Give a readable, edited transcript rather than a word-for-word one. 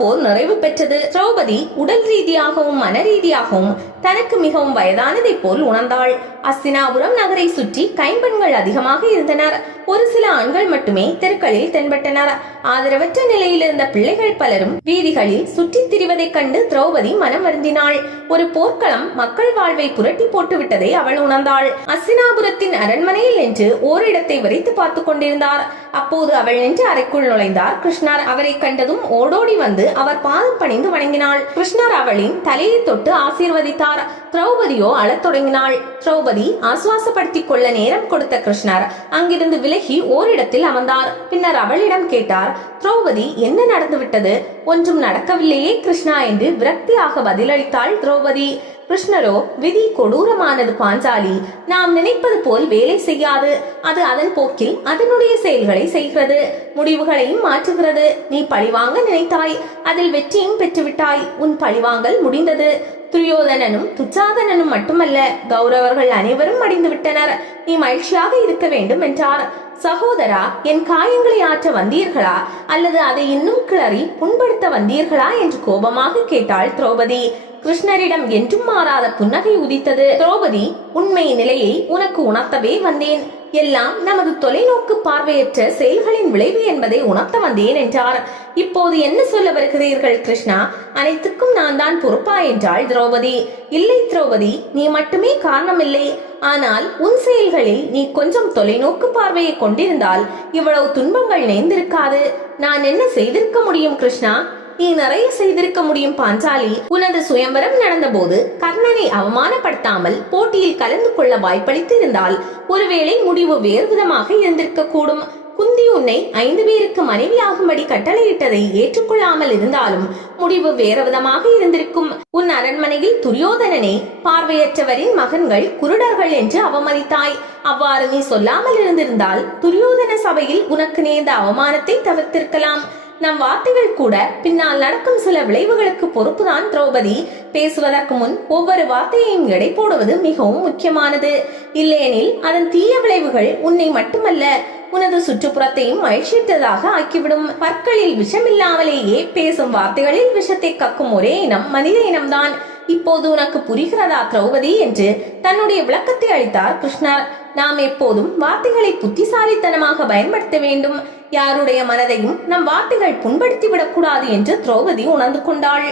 போர் நிறைவு பெற்றது. திரௌபதி உடல் ரீதியாகவும் மன ரீதியாகவும் தனக்கு மிகவும் வயதானதை போல் உணர்ந்தாள். அஸ்தினாபுரம் நகரை சுற்றி கைம்பெண்கள் அதிகமாக இருந்தனர். ஒரு சில ஆண்கள் மட்டுமே தெருக்களில் தென்பட்டனர். ஆதரவற்ற நிலையில் இருந்த பிள்ளைகள் பலரும் வீதிகளில் சுற்றித் திரிவதைக் கண்டு திரௌபதி மனம் வருந்தினாள். ஒரு போர்க்களம் மக்கள் வாழ்வை புரட்டி போட்டு விட்டதை அவள் உணர்ந்தாள். அஸ்தினாபுரத்தின் அரண்மனையில் நின்று ஓரிடத்தை வரைத்து பார்த்து கொண்டிருந்தார். அப்போது அவள் நின்று அறைக்குள் நுழைந்தார் கிருஷ்ணர். அவரை கண்டதும் ஓடோடி வந்து அவர் பாதம் பணிந்து வணங்கினாள். கிருஷ்ணர் அவளின் தலையை தொட்டு ஆசீர்வதித்தார். திரௌபதியோ அழத் தொடங்கினாள். திரௌபதி ஆசுவாசப்படுத்திக் கொள்ள நேரம் கொடுத்த கிருஷ்ணர் அங்கிருந்து விலகி ஓரிடத்தில் அமர்ந்தார். பின்னர் அவளிடம் கேட்டார், திரௌபதி, என்ன நடந்துவிட்டது? ஒன்றும் நடக்கவில்லையே கிருஷ்ணா என்று விரக்தியாக பதிலளித்தாள் திரௌபதி. கிருஷ்ணரோ, விதி கொடூரமானது பாஞ்சாலி. நாம் நினைப்பது போல் வேலை செய்யாது. அது அதன் போக்கில் அதனுடைய செயல்களை செய்கிறது, முடிவுகளையும் மாற்றுகிறது. நீ பழிவாங்க நினைத்தாய், அதில் வெற்றியும் பெற்றுவிட்டாய். உன் பழிவாங்கல் முடிந்தது. துரியோதனனும் துச்சாதனனும் மட்டுமல்ல, கௌரவர்கள் அனைவரும் அடைந்து விட்டனர். நீ மகிழ்ச்சியாக இருக்க வேண்டும் என்றார். சகோதரா, என் காயங்களை ஆற்ற வந்தீர்களா அல்லது அதை இன்னும் கிளறி புண்படுத்த வந்தீர்களா என்று கோபமாக கேட்டாள் திரௌபதி. கிருஷ்ணரிடம் என்றும் மாறாத புன்னகை உதித்தது. திரௌபதி, உண்மை நிலையை உனக்கு உணர்த்தவே வந்தேன். எல்லாம் நமது தொலைநோக்கு பார்வையற்ற செயல்களின் விளைவு என்பதை உணர்த்த வந்தேன் என்றார். இப்போது என்ன சொல்ல வருகிறீர்கள் கிருஷ்ணா? அனைத்துக்கும் நான் தான் பொறுப்பா என்றாள் திரௌபதி. இல்லை திரௌபதி, நீ மட்டுமே காரணமில்லை. ஆனால் உன் செயல்களில் நீ கொஞ்சம் தொலைநோக்கு பார்வையை கொண்டிருந்தால் இவ்வளவு துன்பங்கள் நேர்ந்திருக்காது. நான் என்ன செய்திருக்க முடியும் கிருஷ்ணா? நீ நிறைய செய்திருக்க முடியும் பாஞ்சாலி. உனது சுயம்பரம் நடந்த போது கர்ணனை அவமானப்படுத்தாமல் போட்டியில் கலந்து கொள்ள வாய்ப்பளித்து இருந்தால் ஒருவேளை முடிவு வேறு விதமாக இருந்திருக்க கூடும். குந்தி உன்னை 5 பேருக்கு மனைவியாகும்படி கட்டளையிட்டதை ஏற்றுக்கொள்ளாமல் இருந்தாலும் முடிவு வேறு விதமாக இருந்திருக்கும். உன் அரண்மனையில் துரியோதனனை பார்வையற்றவரின் மகன்கள் குருடர்கள் என்று அவமதித்தாய். அவ்வாறு நீ சொல்லாமல் இருந்திருந்தால் துரியோதன சபையில் உனக்கு நேர்ந்த அவமானத்தை தவிர்த்திருக்கலாம். நம் வார்த்தைகள் கூட பின்னால் நடக்கும் சில விளைவுகளுக்கு பொறுப்புதான் திரௌபதி. பேசுவதற்கு முன் ஒவ்வொரு வார்த்தையையும் எடை போடுவது மிகவும் முக்கியமானது. இல்லையெனில் அதன் தீய விளைவுகள் உன்னை மட்டுமல்ல, உனது சுற்றுப்புறத்தையும் மகிழ்ச்சியற்றதாக ஆக்கிவிடும். பற்களில் விஷமில்லாமலேயே பேசும் வார்த்தைகளில் விஷத்தை கக்கும் ஒரே இனம் மனித இனம்தான். இப்போது உனக்கு புரிகிறதா திரௌபதி என்று தன்னுடைய விளக்கத்தை அளித்தார் கிருஷ்ணர். நாம் எப்போதும் வார்த்தைகளை புத்திசாலித்தனமாக பயன்படுத்த வேண்டும். யாருடைய மனதையும் நம் வார்த்தைகள் புண்படுத்தி விடக்கூடாது என்று திரௌபதி உணர்ந்து கொண்டாள்.